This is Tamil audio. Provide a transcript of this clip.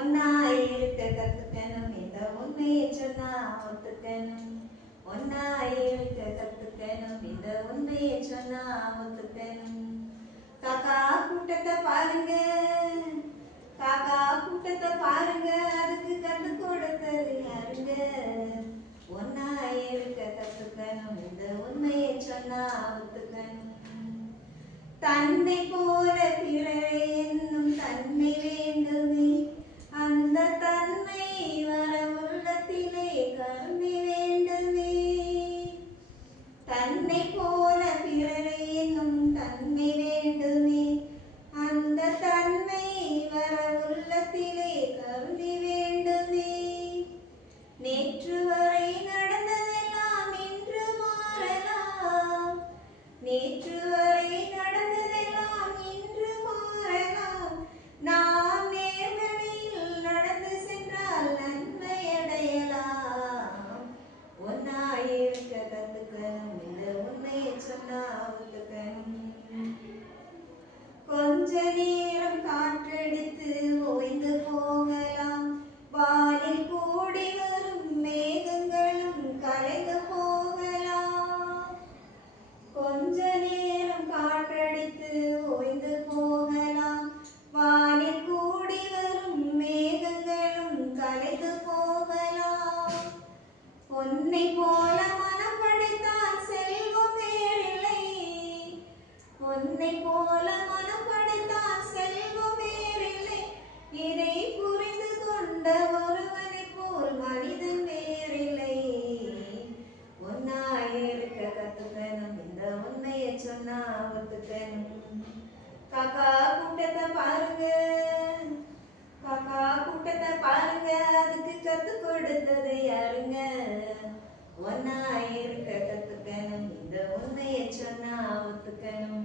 ஒன்னா இருக்க கத்துக்கணும், இந்த உண்மையை சொன்னா ஒத்துக்கணும். ஒன்னா இருக்க கத்துக்கணும், இந்த உண்மையை சொன்னா ஒத்துக்கணும். காக்கா கூட்டத்தை பாருங்க, காக்கா கூட்டத்தை பாருங்க, அதுக்கு கத்து கொடுத்தது யாருங்க? ஒன்னா இருக்க கத்துக்கணும், இந்த உண்மையை சொன்னா ஒத்துக்கணும். தன்னை போல பிறரை என்னும் தன்மை வேண்டுமே, அந்த தன்மை வர உள்ளத்திலே கருணை வேண்டுமே. தன்னை போல பிறரை என்னும் தன்மை வேண்டுமே, அந்த தன்மை வர உள்ளத்திலே கருணை வேண்டுமே. நேற்று வரை நடந்ததெல்லாம் இன்று மாறலாம், நேற்று வரை நடந்ததெல்லாம் இன்று மாறலாம். நாம் நேர்வழியில் நடந்து சென்றால் நன்மை அடையலாம். ஒன்னாயிருக்க கத்துக்கணும், இந்த உண்மையை சொன்னா ஒத்துக்கணும். கொஞ்ச நேரம் காற்றடித்து ஓய்ந்து போகலாம், வானில் கூடி வரும் மேகங்களும் கலைந்து போகலாம். கொஞ்ச நேரம் காற்றடித்து ஓய்ந்து போகலாம், வானில் கூடி வரும் மேகங்களும் கலைந்து போகலாம். பொன்னை போல மனம் படைத்தால் செல்வம் வேறில்லை, பொன்னை போல மனம் படைத்தால் செல்வம் வேறில்லை. இதை புரிந்து கொண்ட ஒருவனை போல் மனிதன் வேறில்லை. ஒன்னாயிருக்க கத்துக்கணும், இந்த உண்மையை சொன்னா ஒத்துக்கணும். காக்கா கூட்டத்தை பாருங்க, காக்கா கூட்டத்தை பாருங்க, அதுக்கு கத்து கொடுத்தது யாருங்க? ஒன்னாயிருக்க கத்துக்கணும், இந்த உண்மையை சொன்னா ஒத்துக்கணும்.